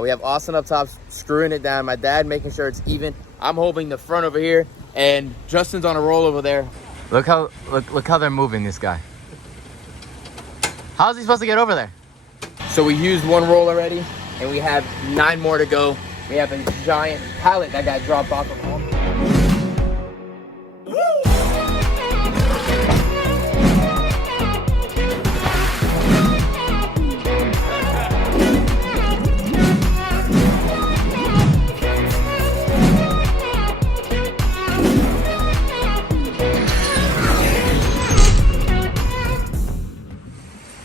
We have Austin up top screwing it down. My dad making sure it's even. I'm holding the front over here, and Justin's on a roll over there. Look how they're moving this guy. How's he supposed to get over there? So we used one roll already, and we have 9 more to go. We have a giant pallet that got dropped off of home.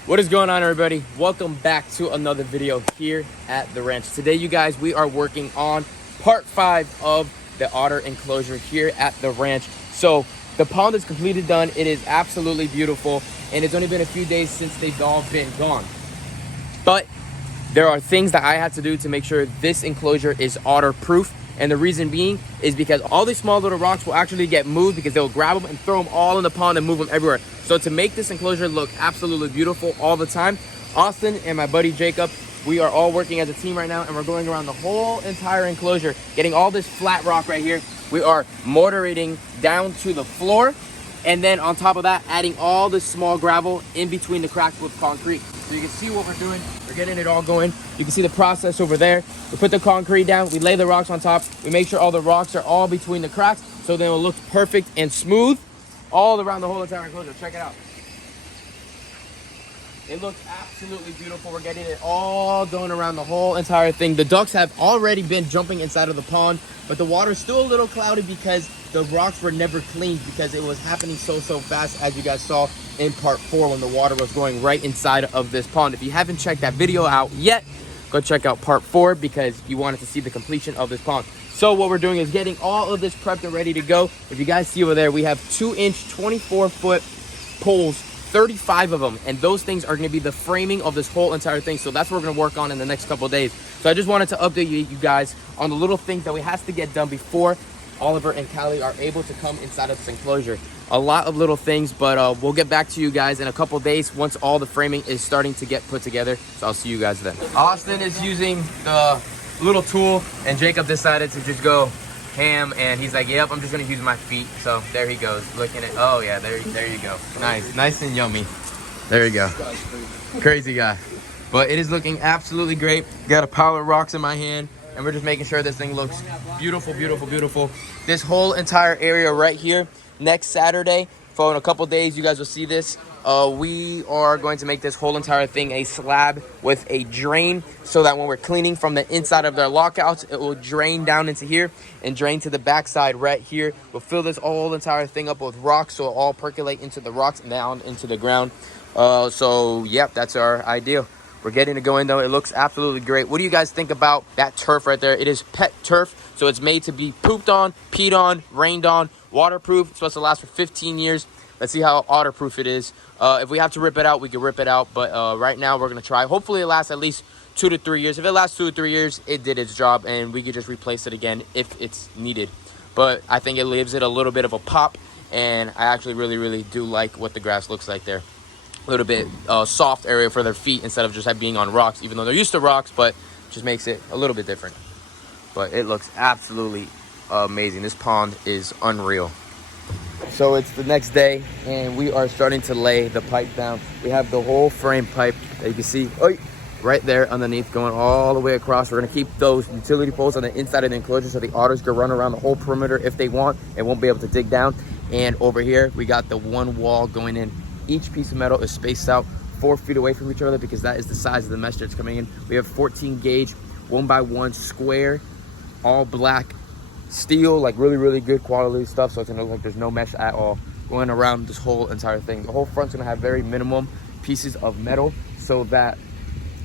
What is going on, everybody? Welcome back to another video here at the ranch. Today, you guys, we are working on part 5 of the Otter enclosure here at the ranch. So the pond is completely done. It is absolutely beautiful, and it's only been a few days since they've all been gone. But there are things that I had to do to make sure this enclosure is otter proof. And the reason being is because all these small little rocks will actually get moved because they'll grab them and throw them all in the pond and move them everywhere. So to make this enclosure look absolutely beautiful all the time, Austin and my buddy Jacob, we are all working as a team right now, and we're going around the whole entire enclosure, getting all this flat rock right here. We are mortaring down to the floor, and then on top of that, adding all this small gravel in between the cracks with concrete. So you can see what we're doing. We're getting it all going. You can see the process over there. We put the concrete down, we lay the rocks on top, we make sure all the rocks are all between the cracks, so then it will look perfect and smooth all around the whole entire enclosure. Check it out. It looks absolutely beautiful. We're getting it all done around the whole entire thing. The ducks have already been jumping inside of the pond, but the water's still a little cloudy because the rocks were never cleaned because it was happening so fast, as you guys saw in part 4 when the water was going right inside of this pond. If you haven't checked that video out yet, go check out part 4 because you wanted to see the completion of this pond. So what we're doing is getting all of this prepped and ready to go. If you guys see over there, we have 2-inch, 24-foot poles, 35 of them, and those things are going to be the framing of this whole entire thing. So that's what we're going to work on in the next couple of days. So I just wanted to update you guys on the little things that we have to get done before Oliver and Callie are able to come inside of this enclosure. A lot of little things, but we'll get back to you guys in a couple days once all the framing is starting to get put together. So I'll see you guys then. Austin is using the little tool, and Jacob decided to just go ham, and he's like, yep, I'm just gonna use my feet. So there he goes, looking at, oh yeah, there you go. Nice and yummy. There you go. Crazy guy. But it is looking absolutely great. Got a pile of rocks in my hand, and we're just making sure this thing looks beautiful. This whole entire area right here, next Saturday, for in a couple days, you guys will see this. We are going to make this whole entire thing a slab with a drain, so that when we're cleaning from the inside of their lockouts, it will drain down into here and drain to the backside right here. We'll fill this whole entire thing up with rocks, so it'll all percolate into the rocks and down into the ground. So yep, that's our idea. We're getting to go in though. It looks absolutely great. What do you guys think about that turf right there? It is pet turf, so it's made to be pooped on, peed on, rained on, waterproof. It's supposed to last for 15 years. Let's see how waterproof it is. If we have to rip it out, we can rip it out. But right now, we're going to try. Hopefully, it lasts at least 2 to 3 years. If it lasts 2 to 3 years, it did its job, and we could just replace it again if it's needed. But I think it gives it a little bit of a pop, and I actually really do like what the grass looks like there. A little bit soft area for their feet instead of just being on rocks, even though they're used to rocks, but just makes it a little bit different. But it looks absolutely amazing. This pond is unreal. So it's the next day, and we are starting to lay the pipe down. We have the whole frame pipe that you can see right there underneath going all the way across. We're going to keep those utility poles on the inside of the enclosure so the otters can run around the whole perimeter if they want and won't be able to dig down. And over here, we got the one wall going in. Each piece of metal is spaced out 4 feet away from each other because that is the size of the mesh that's coming in. We have 14 gauge, 1x1 square, all black steel, like really good quality stuff, so it's gonna look like there's no mesh at all going around this whole entire thing. The whole front's gonna have very minimum pieces of metal so that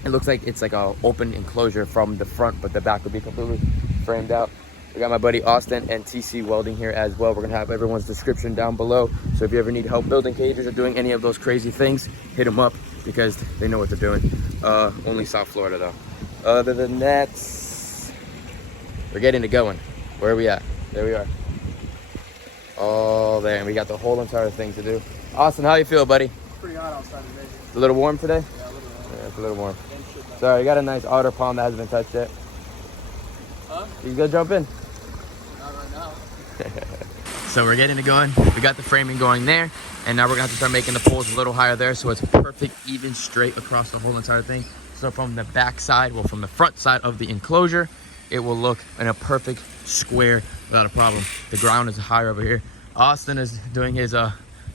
it looks like it's like a open enclosure from the front, but the back will be completely framed out. We got my buddy Austin and TC Welding here as well. We're gonna have everyone's description down below, so if you ever need help building cages or doing any of those crazy things, hit them up because they know what they're doing. Only South Florida though. Other than that, we're getting it going. Where are we at? There we are. All there, and we got the whole entire thing to do. Austin, how you feel, buddy? Pretty hot outside today. A little warm today? Yeah, a little warm. Yeah, it's a little warm. Sorry, you got a nice otter pond that hasn't been touched yet. Huh? You go jump in. Not right now. So we're getting it going. We got the framing going there, and now we're gonna have to start making the poles a little higher there so it's perfect, even straight across the whole entire thing. So from the back side, well, from the front side of the enclosure, it will look in a perfect square without a problem. The ground is higher over here. Austin is doing his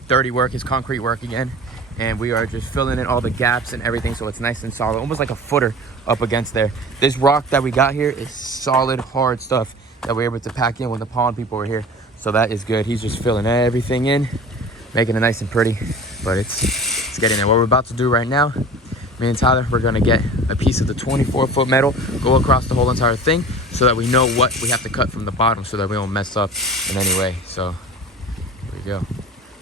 dirty work, his concrete work again, and we are just filling in all the gaps and everything so it's nice and solid, almost like a footer up against there. This rock that we got here is solid, hard stuff that we're able to pack in when the pond people were here. So that is good. He's just filling everything in, making it nice and pretty, but it's getting there. What we're about to do right now, me and Tyler, we're gonna get a piece of the 24-foot metal, go across the whole entire thing so that we know what we have to cut from the bottom so that we don't mess up in any way. So here we go.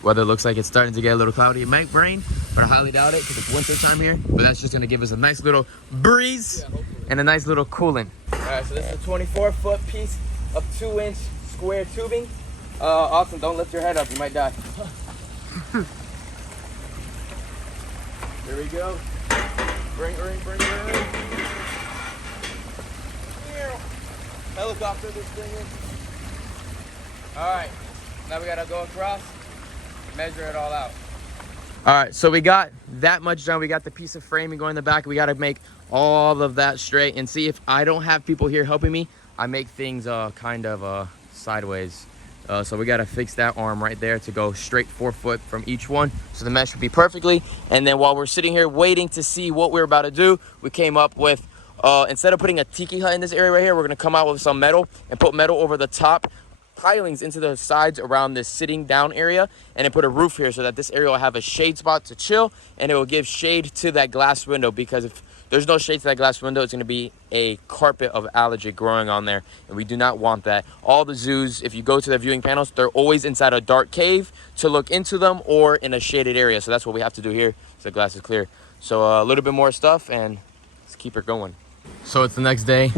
Weather looks like it's starting to get a little cloudy. It might rain, but I highly doubt it because it's winter time here. But that's just gonna give us a nice little breeze and a nice little cooling. All right, so this is a 24-foot piece of 2-inch square tubing. Austin, don't lift your head up, you might die. Here we go. Bring. Helicopter this thing in. All right, now we gotta go across, measure it all out. All right, so we got that much done. We got the piece of framing going in the back. We gotta make all of that straight, and see, if I don't have people here helping me, I make things kind of sideways. So we gotta fix that arm right there to go straight 4 foot from each one, so the mesh would be perfectly. And then while we're sitting here waiting to see what we're about to do, we came up with, instead of putting a tiki hut in this area right here, we're gonna come out with some metal and put metal over the top pilings into the sides around this sitting down area, and then put a roof here so that this area will have a shade spot to chill, and it will give shade to that glass window, because if there's no shade to that glass window, it's going to be a carpet of algae growing on there, and we do not want that. All the zoos, if you go to the viewing panels, they're always inside a dark cave to look into them, or in a shaded area. So that's what we have to do here, so the glass is clear. So a little bit more stuff, and let's keep it going. So it's the next day.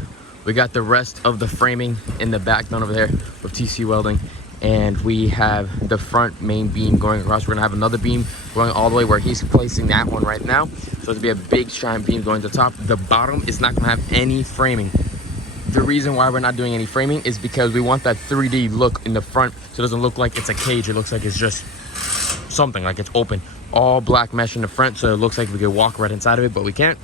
We got the rest of the framing in the back done over there with TC Welding, and we have the front main beam going across. We're gonna have another beam going all the way where he's placing that one right now. So it'll be a big giant beam going to the top. The bottom is not gonna have any framing. The reason why we're not doing any framing is because we want that 3D look in the front, so it doesn't look like it's a cage. It looks like it's just something, like it's open. All black mesh in the front, so it looks like we could walk right inside of it, but we can't.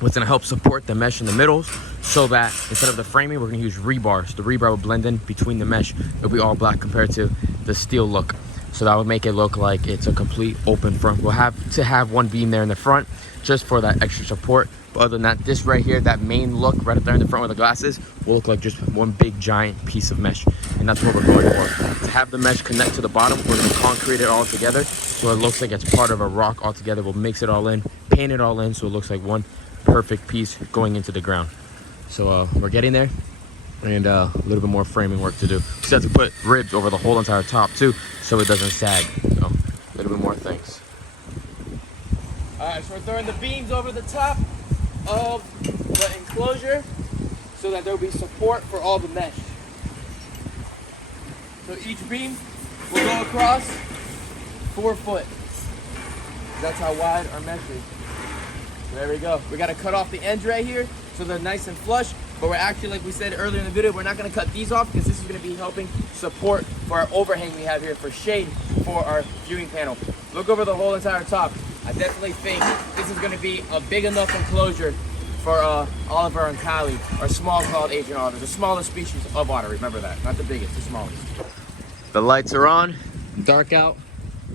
What's gonna help support the mesh in the middle, so that instead of the framing, we're gonna use rebar. So the rebar will blend in between the mesh. It'll be all black compared to the steel look. So that would make it look like it's a complete open front. We'll have to have one beam there in the front just for that extra support. But other than that, this right here, that main look right up there in the front where the glass is, will look like just one big giant piece of mesh. And that's what we're going for. To have the mesh connect to the bottom, we're gonna concrete it all together so it looks like it's part of a rock altogether. We'll mix it all in, paint it all in, so it looks like one perfect piece going into the ground. So we're getting there, and a little bit more framing work to do. We still have to put ribs over the whole entire top too, so it doesn't sag. So a little bit more things. All right, so we're throwing the beams over the top of the enclosure so that there'll be support for all the mesh. So each beam will go across 4 foot. That's how wide our mesh is. There we go. We got to cut off the ends right here so they're nice and flush, but we're actually, like we said earlier in the video, we're not going to cut these off because this is going to be helping support for our overhang we have here for shade for our viewing panel. Look over the whole entire top. I definitely think this is going to be a big enough enclosure for all of our Enclosure, our small-clawed Asian otters, the smallest species of otter. Remember that, not the biggest, the smallest. The lights are on, dark out.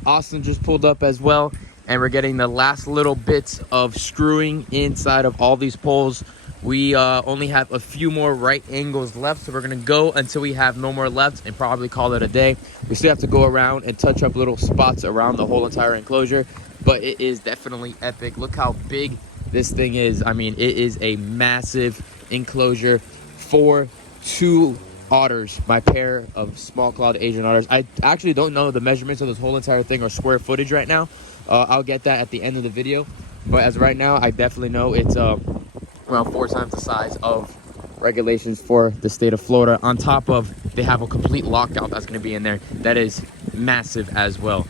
Austin just pulled up as well, and we're getting the last little bits of screwing inside of all these poles. We only have a few more right angles left, so we're gonna go until we have no more left and probably call it a day. We still have to go around and touch up little spots around the whole entire enclosure, but it is definitely epic. Look how big this thing is. I mean, it is a massive enclosure for 2 otters, my pair of small-clawed Asian otters. I actually don't know the measurements of this whole entire thing or square footage right now. I'll get that at the end of the video, but as of right now, I definitely know it's around 4 times the size of regulations for the state of Florida. On top of, they have a complete lockout that's going to be in there that is massive as well.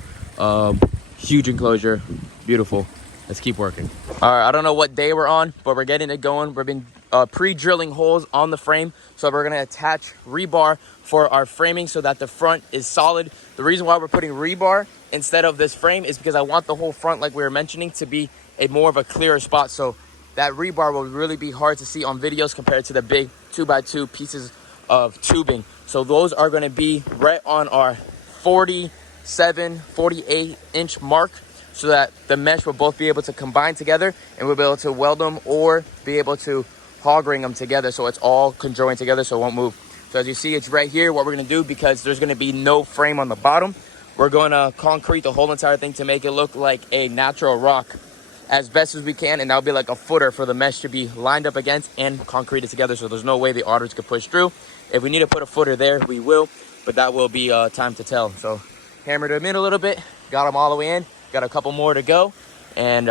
Huge enclosure, beautiful. Let's keep working. All right, I don't know what day we're on, but we're getting it going. We've been pre-drilling holes on the frame. So we're gonna attach rebar for our framing so that the front is solid. The reason why we're putting rebar instead of this frame is because I want the whole front, like we were mentioning, to be a more of a clearer spot. So that rebar will really be hard to see on videos compared to the big 2x2 pieces of tubing. So those are gonna be right on our 47, 48 inch mark, so that the mesh will both be able to combine together and we'll be able to weld them or be able to hog ring them together so it's all conjoined together so it won't move. So as you see, it's right here. What we're gonna do, because there's gonna be no frame on the bottom, we're gonna concrete the whole entire thing to make it look like a natural rock as best as we can, and that'll be like a footer for the mesh to be lined up against and concreted together, so there's no way the otters could push through. If we need to put a footer there, we will, but that will be time to tell. So hammered them in a little bit, got them all the way in, got a couple more to go, and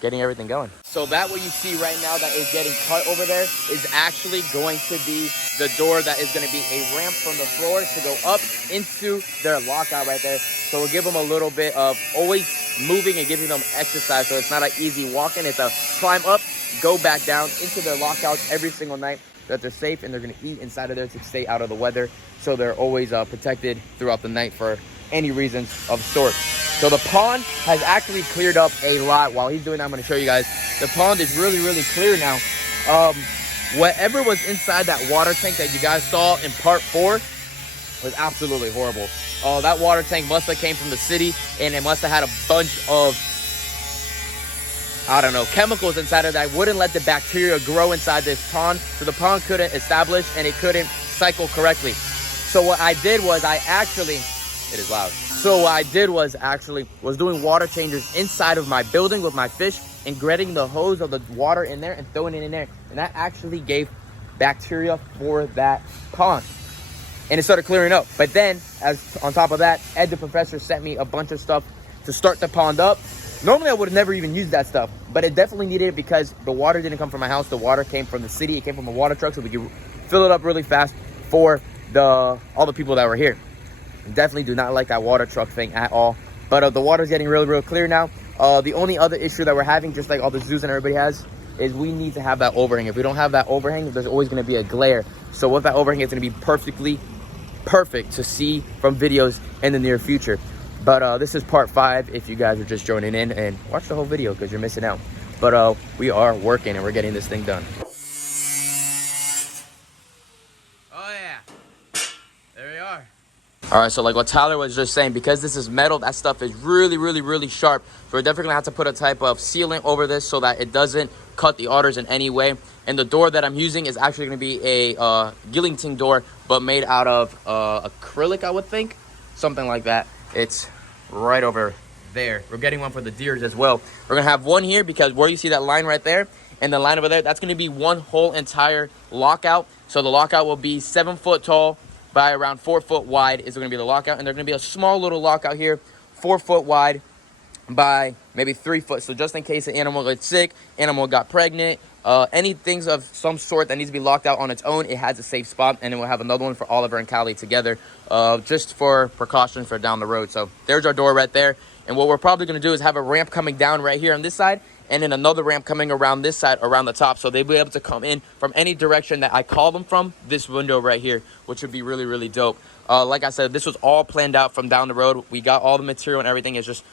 getting everything going. So that what you see right now that is getting cut over there is actually going to be the door that is going to be a ramp from the floor to go up into their lockout right there. So we'll give them a little bit of always moving and giving them exercise, so it's not an easy walk-in. It's a climb up, go back down into their lockouts every single night, that they're safe and they're going to eat inside of there to stay out of the weather, so they're always protected throughout the night for any reasons of sort. So the pond has actually cleared up a lot. While he's doing that, I'm going to show you guys. The pond is really, really clear now. Whatever was inside that water tank that you guys saw in part 4 was absolutely horrible. That water tank must have came from the city, and it must have had a bunch of, I don't know, chemicals inside of that wouldn't let the bacteria grow inside this pond, so the pond couldn't establish and it couldn't cycle correctly. So what I did was it is loud. So what I did was doing water changes inside of my building with my fish and getting the hose of the water in there and throwing it in there. And that actually gave bacteria for that pond. And it started clearing up. But then, as on top of that, Ed the professor sent me a bunch of stuff to start the pond up. Normally I would have never even used that stuff, but it definitely needed it because the water didn't come from my house. The water came from the city. It came from a water truck, so we could fill it up really fast for all the people that were here. Definitely do not like that water truck thing at all. But the water's getting really, real clear now. The only other issue that we're having, just like all the zoos and everybody has, is we need to have that overhang. If we don't have that overhang, there's always going to be a glare. So with that overhang, it's going to be perfect to see from videos in the near future. But this is part 5 if you guys are just joining in, and watch the whole video because you're missing out. But we are working and we're getting this thing done. Oh yeah, there we are. All right, so like what Tyler was just saying, because this is metal, that stuff is really, really, really sharp. So we're definitely gonna have to put a type of sealant over this so that it doesn't cut the otters in any way. And the door that I'm using is actually gonna be a Gillington door, but made out of acrylic, I would think. Something like that. It's right over there. We're getting one for the deers as well. We're gonna have one here because where you see that line right there and the line over there, that's gonna be one whole entire lockout. So the lockout will be 7 foot tall by around 4 foot wide is going to be the lockout. And there's going to be a small little lockout here, 4 foot wide by maybe 3 foot. So just in case an animal gets sick, animal got pregnant, anything of some sort that needs to be locked out on its own, it has a safe spot. And then we'll have another one for Oliver and Callie together, just for precaution for down the road. So there's our door right there. And what we're probably going to do is have a ramp coming down right here on this side, and then another ramp coming around this side, around the top, so they'll be able to come in from any direction that I call them from this window right here, which would be really, really dope. Like I said, this was all planned out from down the road. We got all the material and everything. It's just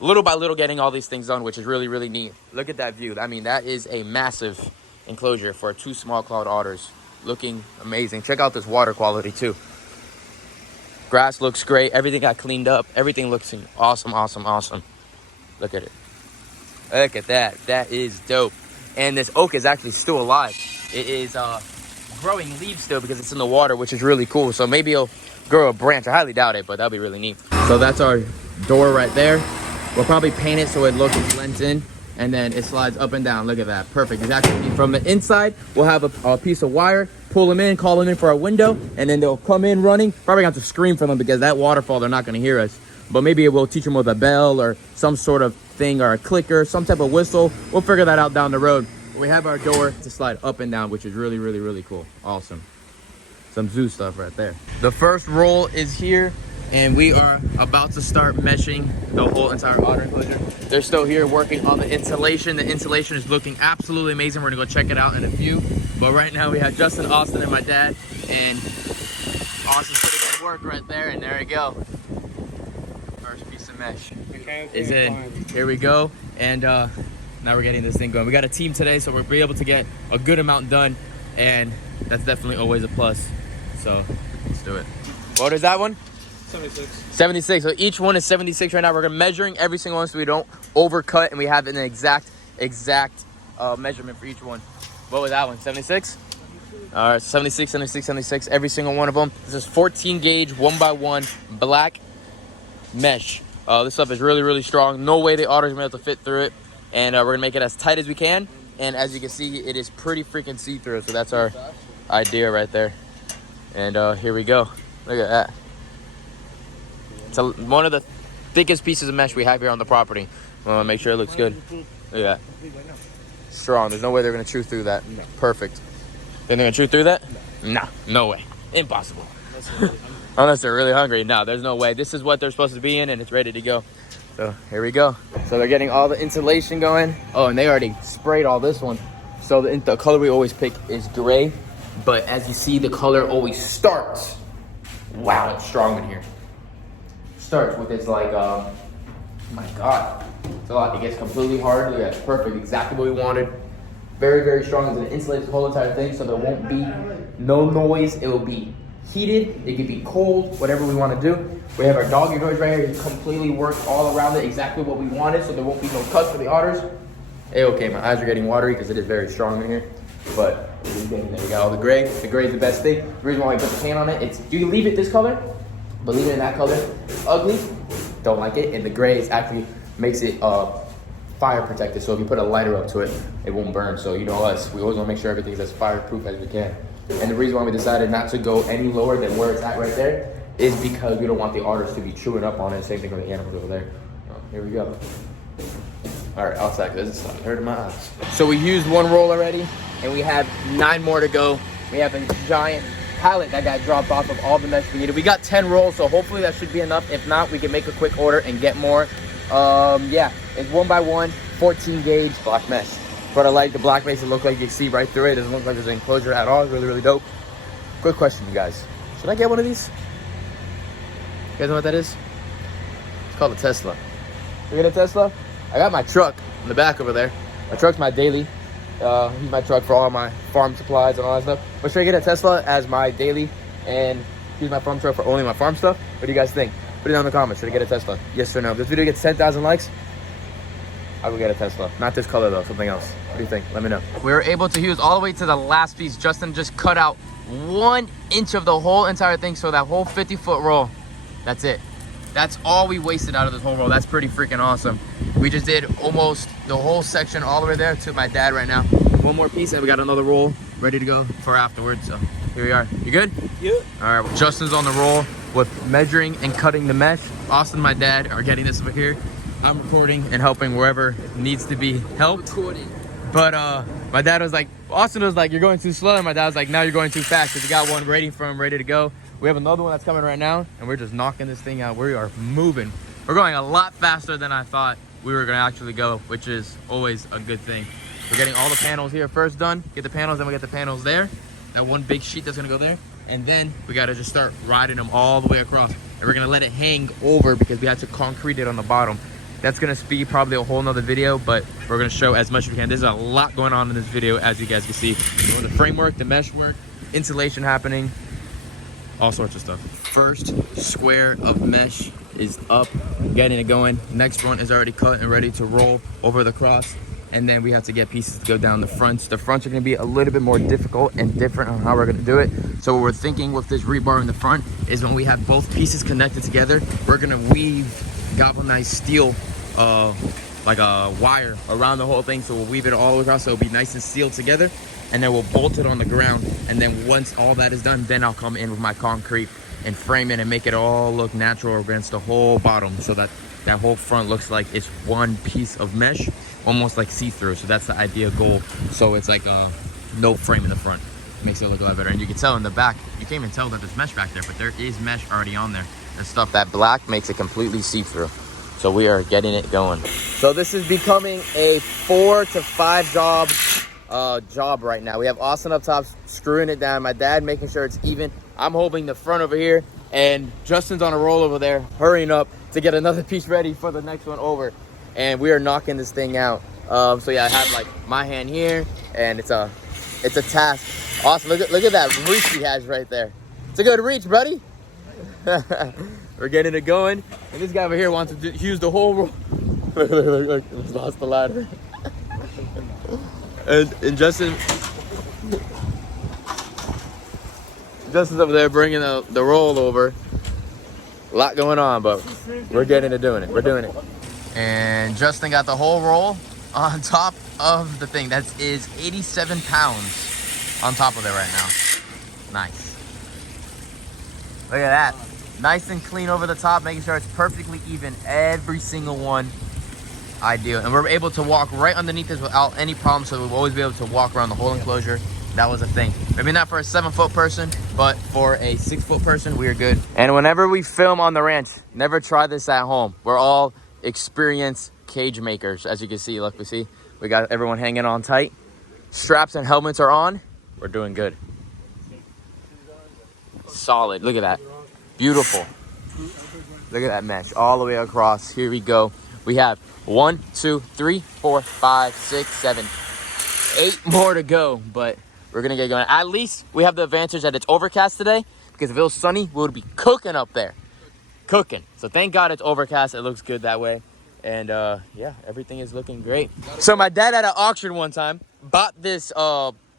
little by little getting all these things done, which is really, really neat. Look at that view. I mean, that is a massive enclosure for 2 small clawed otters. Looking amazing. Check out this water quality too. Grass looks great. Everything got cleaned up. Everything looks awesome, awesome, awesome. Look at it. Look at that. That is dope. And this oak is actually still alive. It is growing leaves still because it's in the water, which is really cool. So maybe it'll grow a branch. I highly doubt it, but that'll be really neat. So that's our door right there. We'll probably paint it so it looks blends in, and then it slides up and down. Look at that. Perfect. It's actually from the inside. We'll have a piece of wire, pull them in, call them in for our window, and then they'll come in running. Probably have to scream for them because that waterfall, they're not going to hear us. But maybe it will teach them with a bell or some sort of thing, or a clicker, some type of whistle. We'll figure that out down the road. We have our door to slide up and down, which is really, really, really cool. Awesome. Some zoo stuff right there. The first roll is here. and we are about to start meshing the whole entire Otter enclosure. They're still here working on the insulation. The insulation is looking absolutely amazing. We're gonna go check it out in a few. But right now we have Justin, Austin, and my dad, and Austin's putting in work right there, and there we go. First piece of mesh is in. Here we go, and now we're getting this thing going. We got a team today, so we'll be able to get a good amount done, and that's definitely always a plus. So let's do it. What is that one? 76. 76. So each one is 76 right now. We're measuring every single one so we don't overcut, and we have an exact measurement for each one. What was that one? 76? All right, 76, 76, 76. Every single one of them. This is 14 gauge 1x1 black mesh. This stuff is really, really strong. No way the Otter's gonna be able to fit through it, and we're gonna make it as tight as we can. And as you can see, it is pretty freaking see-through. So that's our idea right there. And here we go. Look at that. It's one of the thickest pieces of mesh we have here on the property. We want to make sure it looks good. Look at that. Strong. There's no way they're going to chew through that. No. Perfect. Think they're going to chew through that? Nah, no way. Impossible. Unless they're really hungry. No, there's no way. This is what they're supposed to be in, and it's ready to go. So here we go. So they're getting all the insulation going. Oh, and they already sprayed all this one. So the color we always pick is gray. But as you see, the color always starts. Wow, it's strong in here. Starts with its like, oh my God. It's a lot. It gets completely hard. Look at that. Perfect. Exactly what we wanted. Very, very strong. It's going to insulate the whole entire thing so there won't be no noise. It will be heated. It could be cold, whatever we want to do. We have our doggy doors right here. It completely worked all around it. Exactly what we wanted, so there won't be no cuts for the Otters. Hey, okay, my eyes are getting watery because it is very strong in here. But we're getting there. We got all the gray. The gray is the best thing. The reason why we put the paint on it, it's, you can leave it this color, but leave it in that color, it's ugly. Don't like it. And the gray is actually makes it fire protected. So if you put a lighter up to it, it won't burn. So you know us, we always want to make sure everything's as fireproof as we can. And the reason why we decided not to go any lower than where it's at right there is because we don't want the Otters to be chewing up on it. Same thing with the animals over there. Here we go. All right, outside because it's hurting my eyes. So we used one roll already, and we have 9 more to go. We have a giant pallet that got dropped off of all the mesh we needed. We got 10 rolls, so hopefully that should be enough. If not, we can make a quick order and get more. Yeah, it's 1x1, 14 gauge black mesh. But I like the black makes it look like you can see right through it. It doesn't look like there's an enclosure at all. It's really, really dope. Quick question, you guys. Should I get one of these? You guys know what that is? It's called a Tesla. You get a Tesla? I got my truck in the back over there. My truck's my daily. Use my truck for all my farm supplies and all that stuff. But should I get a Tesla as my daily and use my farm truck for only my farm stuff? What do you guys think? Put it down in the comments. Should I get a Tesla? Yes or no? If this video gets 10,000 likes, I will get a Tesla. Not this color though, something else. What do you think? Let me know. We were able to use all the way to the last piece. Justin just cut out 1 inch of the whole entire thing. So that whole 50-foot roll, that's it. That's all we wasted out of this whole roll. That's pretty freaking awesome. We just did almost the whole section all the way there to my dad right now. 1 more piece and we got another roll ready to go for afterwards. So here we are. You good? Yeah. All right, Justin's on the roll with measuring and cutting the mesh. Austin and my dad are getting this over here. I'm recording and helping wherever needs to be helped. Recording. But my dad was like, Austin was like, you're going too slow. And my dad was like, now you're going too fast because we got one waiting for him, ready to go. We have another one that's coming right now, and we're just knocking this thing out. We are moving. We're going a lot faster than I thought we were going to actually go, which is always a good thing. We're getting all the panels here first done. Get the panels, then we get the panels there. That one big sheet that's going to go there. And then we got to just start riding them all the way across. And we're going to let it hang over because we had to concrete it on the bottom. That's going to be probably a whole nother video, but we're going to show as much as we can. There's a lot going on in this video, as you guys can see. The framework, the mesh work, insulation happening, all sorts of stuff. First square of mesh is up, getting it going. Next one is already cut and ready to roll over the cross. And then we have to get pieces to go down the fronts. The fronts are gonna be a little bit more difficult and different on how we're gonna do it. So what we're thinking with this rebar in the front is when we have both pieces connected together, we're gonna weave galvanized steel, like a wire around the whole thing. So we'll weave it all the way across so it'll be nice and sealed together. And then we'll bolt it on the ground. And then once all that is done, then I'll come in with my concrete and frame it and make it all look natural against the whole bottom so that that whole front looks like it's one piece of mesh, almost like see-through. So that's the ideal goal. So it's like no frame in the front. Makes it look a lot better. And you can tell in the back, you can't even tell that there's mesh back there, but there is mesh already on there and stuff. That black makes it completely see-through. So we are getting it going. So this is becoming a 4 to 5 job right now. We have Austin up top screwing it down. My dad making sure it's even. I'm holding the front over here, and Justin's on a roll over there, hurrying up to get another piece ready for the next one over. And we are knocking this thing out. So yeah, I have like my hand here, and it's a task. Awesome. Look at that reach he has right there. It's a good reach, buddy. We're getting it going, and this guy over here wants to use the whole roll. Look, lost the ladder. and Justin's over there bringing the roll over. A lot going on, but we're getting to doing it. We're doing it. And Justin got the whole roll on top of the thing. That is 87 pounds on top of it right now. Nice. Look at that. Nice and clean over the top, making sure it's perfectly even. Every single one. Ideal. And we're able to walk right underneath this without any problem, so we'll always be able to walk around the whole enclosure. That was a thing. Maybe not for a 7-foot person, but for a 6-foot person, we are good. And whenever we film on the ranch, never try this at home. We're all experienced cage makers. As you can see, look, we got everyone hanging on tight. Straps and helmets are on. We're doing good. Solid. Look at that. Beautiful. Look at that mesh all the way across. Here we go. We have 1, 2, 3, 4, 5, 6, 7, 8 more to go, but we're gonna get going. At least we have the advantage that it's overcast today, because if it was sunny, we would be cooking up there. Cooking. So thank God it's overcast. It looks good that way. And yeah, everything is looking great. So my dad at an auction one time bought this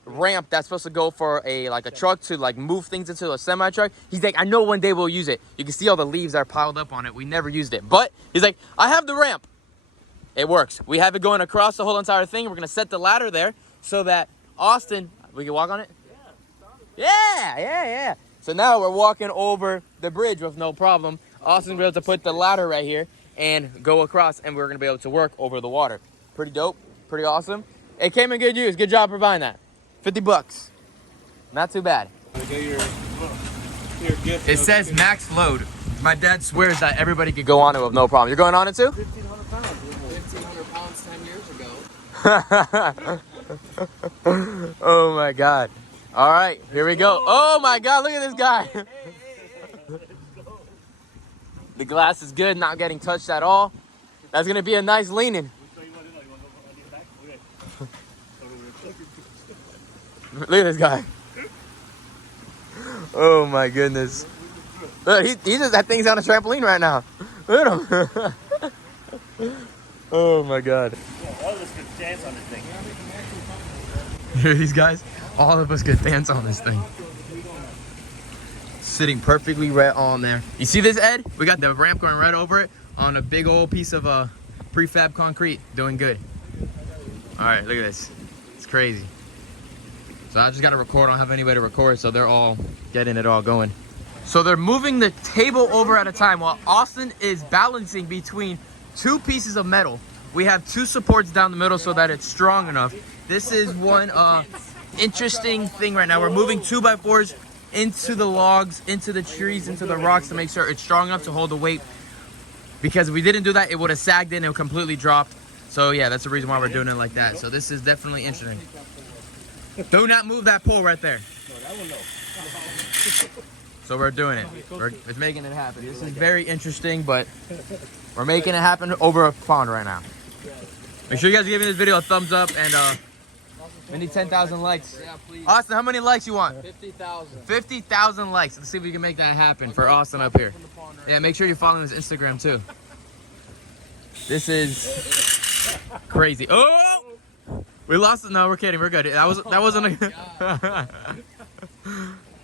ramp that's supposed to go for a truck to like move things into a semi truck. He's like, I know one day we'll use it. You can see all the leaves that are piled up on it. We never used it, but he's like, I have the ramp. It works. We have it going across the whole entire thing. We're gonna set the ladder there so that Austin, we can walk on it. Yeah. So now we're walking over the bridge with no problem. Austin's gonna be able to put the ladder right here and go across, and we're gonna be able to work over the water. Pretty dope. Pretty awesome. It came in good use. Good job for buying that. 50 bucks. Not too bad. It says max load. My dad swears that everybody could go on it with no problem. You're going on it too? 1,500 pounds. 1,500 pounds 10 years ago. Oh my God. All right, here we go. Oh my God, look at this guy. The glass is good, not getting touched at all. That's gonna be a nice leaning. Look at this guy. Oh my goodness. Look, he just, that thing's on a trampoline right now. Look at him. Oh my God. All of us could dance on this thing. Hear these guys? All of us could dance on this thing. Sitting perfectly right on there. You see this, Ed? We got the ramp going right over it on a big old piece of prefab concrete. Doing good. All right, look at this. It's crazy. So I just got to record. I don't have anybody to record, so they're all getting it all going. So they're moving the table over at a time while Austin is balancing between 2 pieces of metal. We have 2 supports down the middle so that it's strong enough. This is one interesting thing right now. We're moving 2x4s into the logs, into the trees, into the rocks to make sure it's strong enough to hold the weight. Because if we didn't do that, it would have sagged in and completely dropped. So yeah, that's the reason why we're doing it like that. So this is definitely interesting. Do not move that pole right there. So we're doing it. It's making it happen. This is very interesting, but we're making it happen over a pond right now. Make sure you guys give this video a thumbs up, and we need 10,000 likes. Yeah, please. Austin, how many likes you want? 50,000. 50,000 likes. Let's see if we can make that happen for Austin up here. Yeah, make sure you're following his Instagram too. This is crazy. Oh! We lost it. No, we're kidding. We're good. That wasn't a.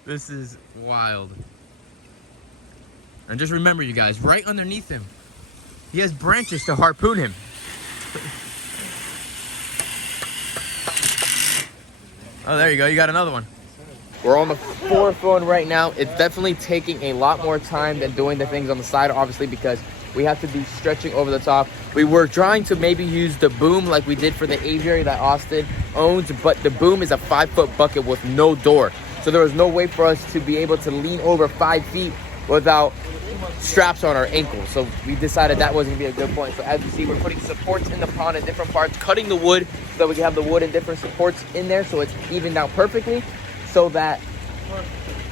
This is wild. And just remember, you guys, right underneath him, he has branches to harpoon him. Oh, there you go. You got another one. We're on the 4th one right now. It's definitely taking a lot more time than doing the things on the side, obviously, because we have to be stretching over the top. We were trying to maybe use the boom like we did for the aviary that Austin owns, but the boom is a 5-foot bucket with no door. So there was no way for us to be able to lean over 5 feet without straps on our ankles. So we decided that wasn't gonna be a good point. So as you see, we're putting supports in the pond in different parts, cutting the wood so that we can have the wood and different supports in there so it's evened out perfectly, so that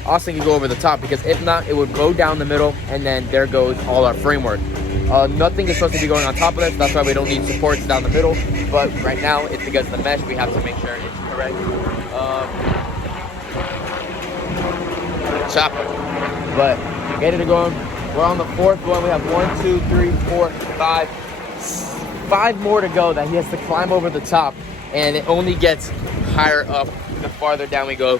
Austin can go over the top, because if not, it would go down the middle, and then there goes all our framework. Nothing is supposed to be going on top of this. That's why we don't need supports down the middle. But right now, it's because of the mesh. We have to make sure it's correct. Chop it. But getting it going. We're on the 4th one. We have 1, 2, 3, 4, 5. 5 more to go that he has to climb over the top. And it only gets higher up the farther down we go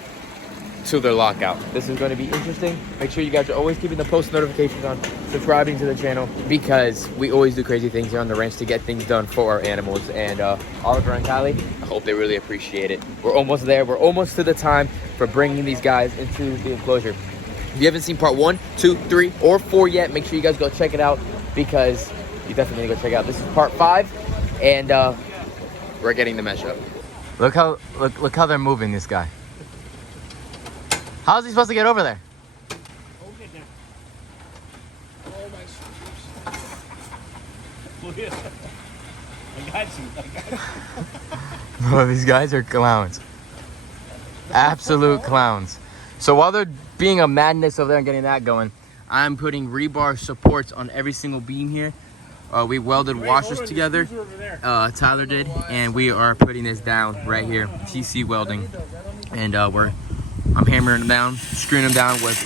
to their lockout. This is going to be interesting. Make sure you guys are always keeping the post notifications on, subscribing to the channel, because we always do crazy things here on the ranch to get things done for our animals. And Oliver and Kylie, I hope they really appreciate it. We're almost there. We're almost to the time for bringing these guys into the enclosure. If you haven't seen part 1, 2, 3, or 4 yet, make sure you guys go check it out, because you definitely need to go check it out. This is part 5, and we're getting the mesh up. Look how they're moving this guy. How's he supposed to get over there? I got you. Bro, these guys are clowns. Absolute clowns. So while they're being a madness over there and getting that going, I'm putting rebar supports on every single beam here. We welded washers together. Tyler did, and we are putting this down right here. TC Welding, and I'm hammering them down, screwing them down with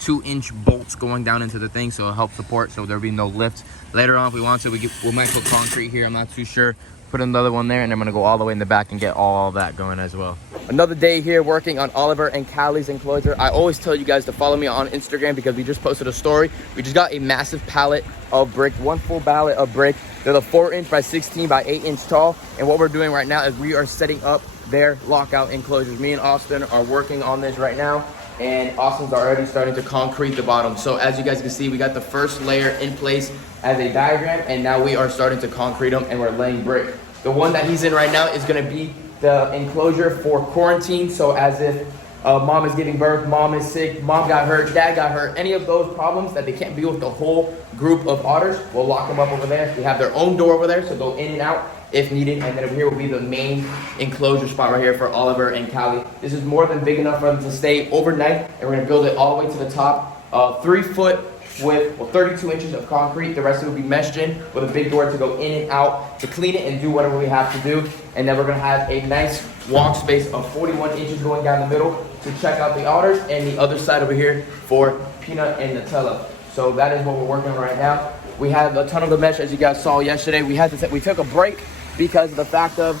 2-inch bolts going down into the thing, so it'll help support, so there'll be no lift. Later on, if we want to, we might put concrete here. I'm not too sure. Put another one there, and I'm gonna go all the way in the back and get all that going as well. Another day here working on Oliver and Callie's enclosure. I always tell you guys to follow me on Instagram, because we just posted a story. We just got a massive pallet of brick, 1 full pallet of brick. They're the 4-inch by 16 by 8-inch tall. And what we're doing right now is we are setting up their lockout enclosures. Me and Austin are working on this right now, and Austin's already starting to concrete the bottom. So as you guys can see, we got the first layer in place as a diagram, and now we are starting to concrete them, and we're laying brick. The one that he's in right now is gonna be the enclosure for quarantine. So as if mom is giving birth, mom is sick, mom got hurt, dad got hurt, any of those problems that they can't be with the whole group of otters, we'll lock them up over there. We have their own door over there, so go in and out if needed. And then over here will be the main enclosure spot right here for Oliver and Callie. This is more than big enough for them to stay overnight, and we're gonna build it all the way to the top. 3 foot with 32 inches of concrete. The rest of it will be meshed in with a big door to go in and out to clean it and do whatever we have to do. And then we're gonna have a nice walk space of 41 inches going down the middle to check out the otters, and the other side over here for Peanut and Nutella. So that is what we're working on right now. We have a ton of the mesh, as you guys saw yesterday. We took a break because of the fact of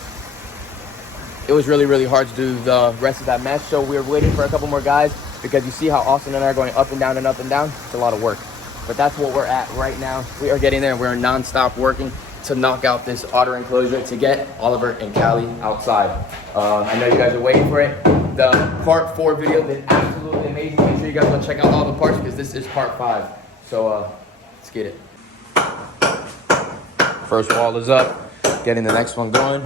it was really hard to do the rest of that mesh. So we were waiting for a couple more guys, because you see how Austin and I are going up and down and up and down. It's a lot of work, but that's what we're at right now. We are getting there, and we're non-stop working to knock out this otter enclosure to get Oliver and Callie outside. I know you guys are waiting for it. The part 4 video did absolutely amazing. Make sure you guys go check out all the parts, because this is part 5. So let's get it. First wall is up, getting the next one going.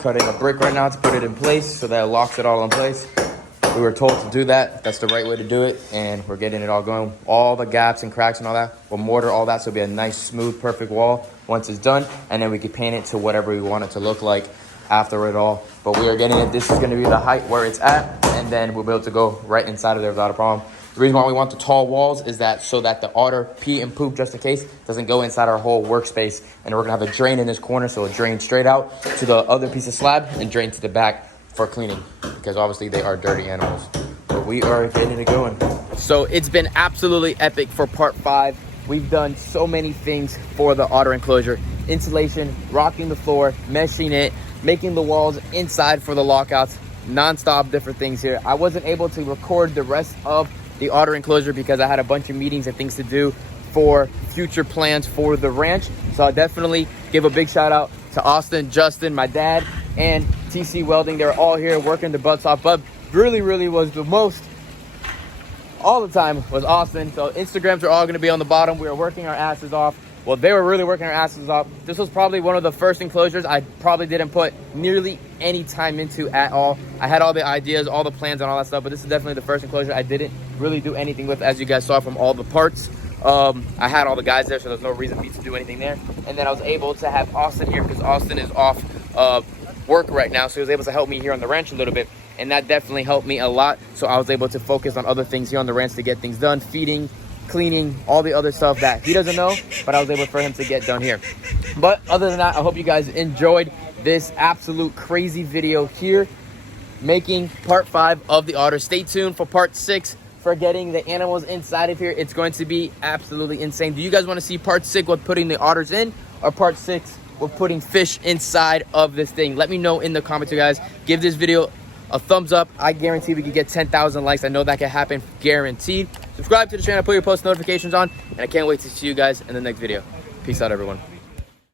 Cutting a brick right now to put it in place so that it locks it all in place. We were told to do that. That's the right way to do it, and we're getting it all going. All the gaps and cracks and all that, we'll mortar all that so it'll be a nice, smooth, perfect wall once it's done, and then we can paint it to whatever we want it to look like after it all. But we are getting it. This is going to be the height where it's at, and then we'll be able to go right inside of there without a problem. The reason why we want the tall walls is that so that the otter pee and poop, just in case, doesn't go inside our whole workspace. And we're gonna have a drain in this corner, so it'll drain straight out to the other piece of slab and drain to the back for cleaning, because obviously they are dirty animals. But we are getting it going. So it's been absolutely epic for part 5. We've done so many things for the otter enclosure. Insulation, rocking the floor, meshing it, making the walls inside for the lockouts, non-stop different things here. I wasn't able to record the rest of the otter enclosure because I had a bunch of meetings and things to do for future plans for the ranch. So I definitely give a big shout out to Austin, Justin, my dad, and TC Welding. They're all here working their butts off, but really was the most all the time was Austin. So Instagrams are all going to be on the bottom. We were working our asses off. Well, they were really working our asses off. This was probably one of the first enclosures I probably didn't put nearly any time into at all. I had all the ideas, all the plans and all that stuff, but this is definitely the first enclosure I didn't really do anything with, as you guys saw from all the parts. I had all the guys there, so there's no reason for me to do anything there. And then I was able to have Austin here because Austin is off work right now, so he was able to help me here on the ranch a little bit, and that definitely helped me a lot. So I was able to focus on other things here on the ranch to get things done, feeding, cleaning, all the other stuff that he doesn't know, but I was able for him to get done here. But other than that, I hope you guys enjoyed this absolute crazy video here, making part 5 of the Otter. Stay tuned for part 6 for getting the animals inside of here. It's going to be absolutely insane. Do you guys want to see part 6 with putting the otters in, or part 6 with putting fish inside of this thing? Let me know in the comments, you guys. Give this video a thumbs up. I guarantee we could get 10,000 likes. I know that can happen, guaranteed. Subscribe to the channel, put your post notifications on, and I can't wait to see you guys in the next video. Peace out, everyone.